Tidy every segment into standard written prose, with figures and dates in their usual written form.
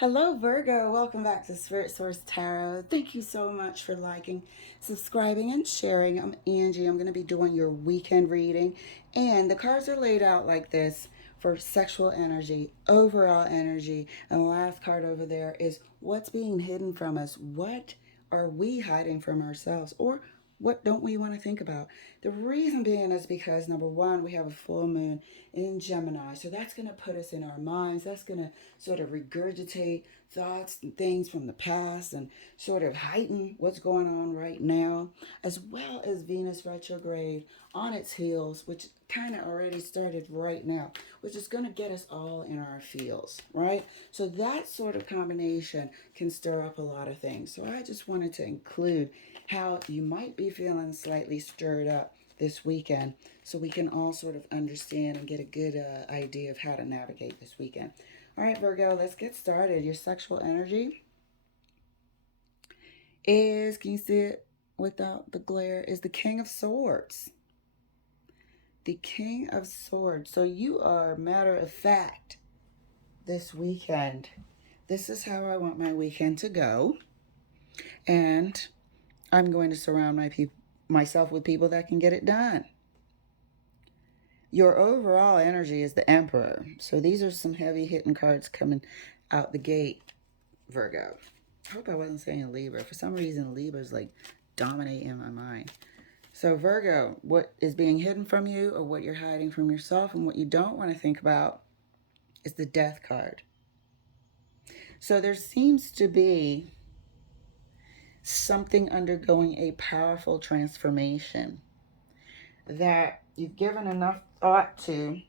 Hello, Virgo. Welcome back to Spirit Source Tarot. Thank you so much for liking, subscribing, and sharing. I'm Angie. I'm going to be doing your weekend reading. And the cards are laid out like this for sexual energy, overall energy. And the last card over there is what's being hidden from us. What are we hiding from ourselves? Or what don't we want to think about? The reason being is because number one, we have a full moon in Gemini. So that's going to put us in our minds. That's going to sort of regurgitate thoughts and things from the past and sort of heighten what's going on right now, as well as Venus retrograde on its heels, which kind of already started right now, which is going to get us all in our feels, right? So that sort of combination can stir up a lot of things. So I just wanted to include how you might be feeling slightly stirred up this weekend so we can all sort of understand and get a good idea of how to navigate this weekend. All right, Virgo, let's get started. Your sexual energy is, can you see it without the glare, is the King of Swords. The King of Swords. So you are matter of fact this weekend. This is how I want my weekend to go. And I'm going to surround myself with people that can get it done. Your overall energy is the Emperor. So these are some heavy hitting cards coming out the gate, Virgo. I hope I wasn't saying Libra. For some reason, Libra's like dominating my mind. So, Virgo, what is being hidden from you or what you're hiding from yourself and what you don't want to think about is the Death card. So, there seems to be something undergoing a powerful transformation that you've given enough thought to.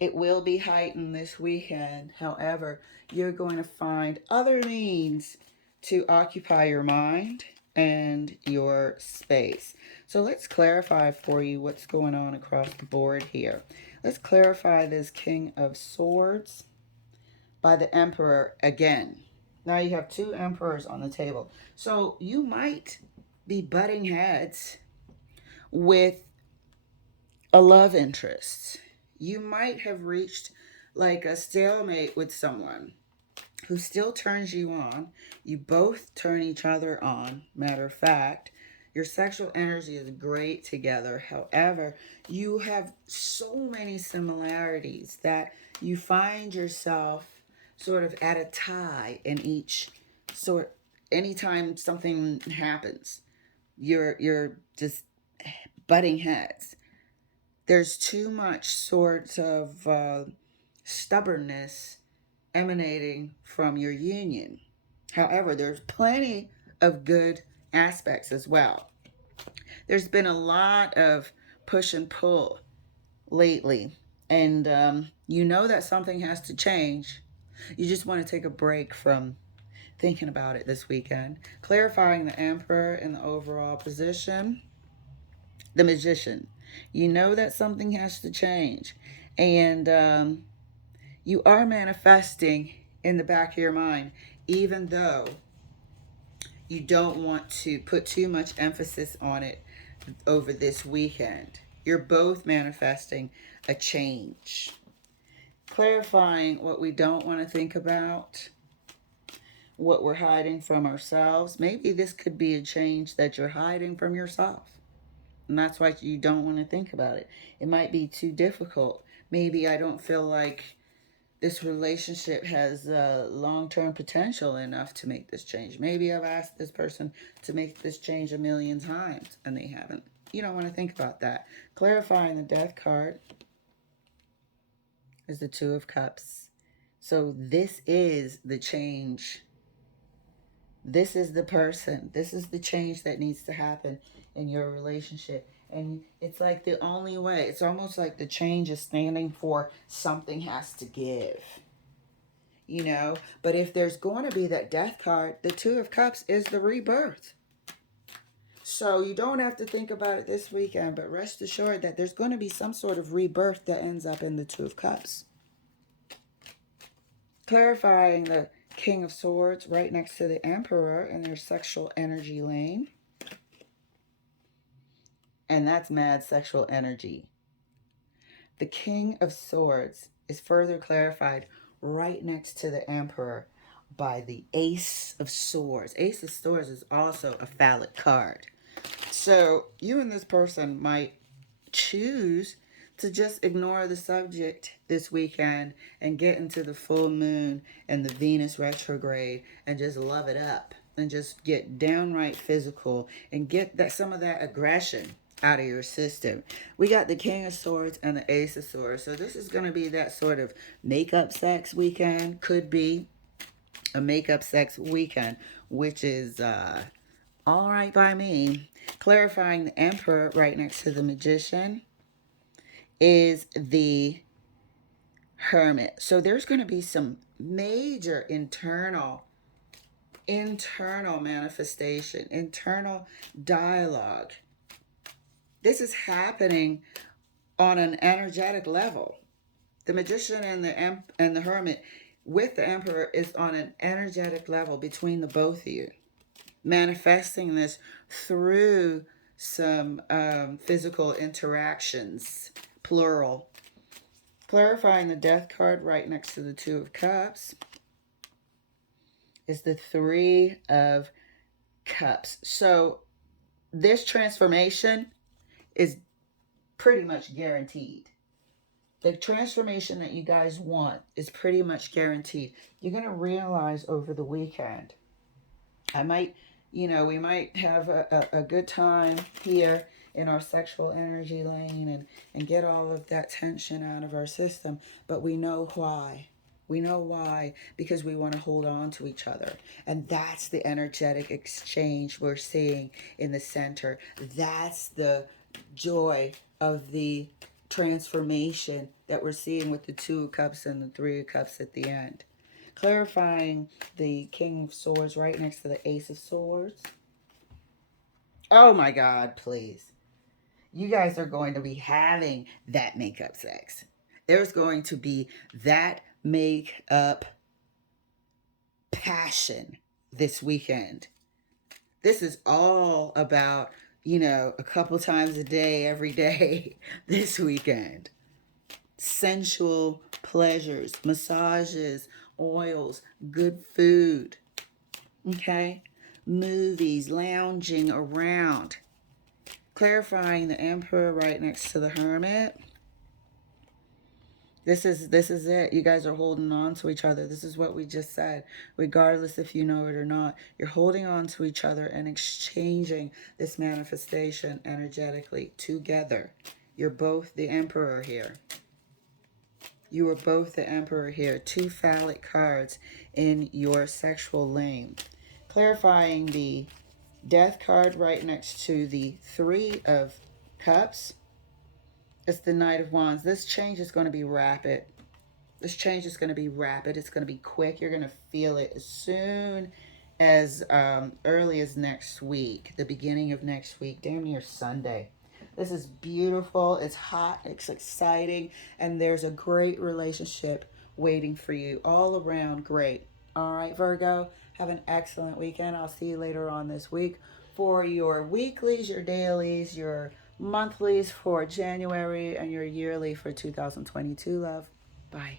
It will be heightened this weekend. However, you're going to find other means to occupy your mind and your space. So let's clarify for you what's going on across the board here. Let's clarify this King of Swords by the Emperor again. Now you have two emperors on the table. So you might be butting heads with a love interest. You might have reached like a stalemate with someone who still turns you on. You both turn each other on. Matter of fact, your sexual energy is great together. However, you have so many similarities that you find yourself sort of at a tie in each sort. Anytime something happens, you're just butting heads. There's too much sort of stubbornness emanating from your union. However, there's plenty of good aspects as well. There's been a lot of push and pull lately, and you know that something has to change. You just want to take a break from thinking about it this weekend. Clarifying the Emperor in the overall position, the Magician. You know that something has to change, and you are manifesting in the back of your mind, even though you don't want to put too much emphasis on it over this weekend. You're both manifesting a change. Clarifying what we don't want to think about, what we're hiding from ourselves. Maybe this could be a change that you're hiding from yourself. And that's why you don't want to think about it. It might be too difficult. Maybe I don't feel like this relationship has long-term potential enough to make this change. Maybe I've asked this person to make this change a million times and they haven't. You don't want to think about that. Clarifying the Death card is the Two of Cups. So this is the change. This is the person. This is the change that needs to happen in your relationship. And it's like the only way. It's almost like the change is standing for something has to give. But if there's going to be that Death card, the Two of Cups is the rebirth. So you don't have to think about it this weekend, but rest assured that there's going to be some sort of rebirth that ends up in the Two of Cups. Clarifying the King of Swords right next to the Emperor in their sexual energy lane. And that's mad sexual energy. The King of Swords is further clarified right next to the Emperor by the Ace of Swords. Ace of Swords is also a phallic card. So you and this person might choose to just ignore the subject this weekend and get into the full moon and the Venus retrograde and just love it up and just get downright physical and get that some of that aggression out of your system. We got the King of Swords and the Ace of Swords. So this is going to be that sort of makeup sex weekend. Could be a makeup sex weekend, which is all right by me. Clarifying the Emperor right next to the Magician is the Hermit. So there's going to be some major internal manifestation, internal dialogue. This is happening on an energetic level. The Magician and the Hermit with the Emperor is on an energetic level between the both of you, manifesting this through some physical interactions, plural. Clarifying the Death card right next to the Two of Cups is the Three of Cups. So this transformation is pretty much guaranteed. The transformation that you guys want is pretty much guaranteed. You're going to realize over the weekend, we might have a good time here in our sexual energy lane and get all of that tension out of our system, but we know why. We know why, because we want to hold on to each other. And that's the energetic exchange we're seeing in the center. That's the joy of the transformation that we're seeing with the Two of Cups and the Three of Cups at the end. Clarifying the King of Swords right next to the Ace of Swords. Oh my God, please. You guys are going to be having that makeup sex. There's going to be that makeup passion this weekend. This is all about, a couple times a day, every day this weekend. Sensual pleasures, massages, oils, good food, okay? Movies, lounging around. Clarifying the Emperor right next to the Hermit. This is it. You guys are holding on to each other. This is what we just said. Regardless if you know it or not, you're holding on to each other and exchanging this manifestation energetically together. You're both the Emperor here. You are both the Emperor here. Two phallic cards in your sexual lane. Clarifying the Death card right next to the Three of Cups. It's the Knight of Wands. This change is going to be rapid. This change is going to be rapid. It's going to be quick. You're going to feel it as soon as early as next week, the beginning of next week, damn near Sunday. This is beautiful. It's hot. It's exciting. And there's a great relationship waiting for you. All around great. All right, Virgo. Have an excellent weekend. I'll see you later on this week for your weeklies, your dailies, your monthlies for January, and your yearly for 2022, love. Bye.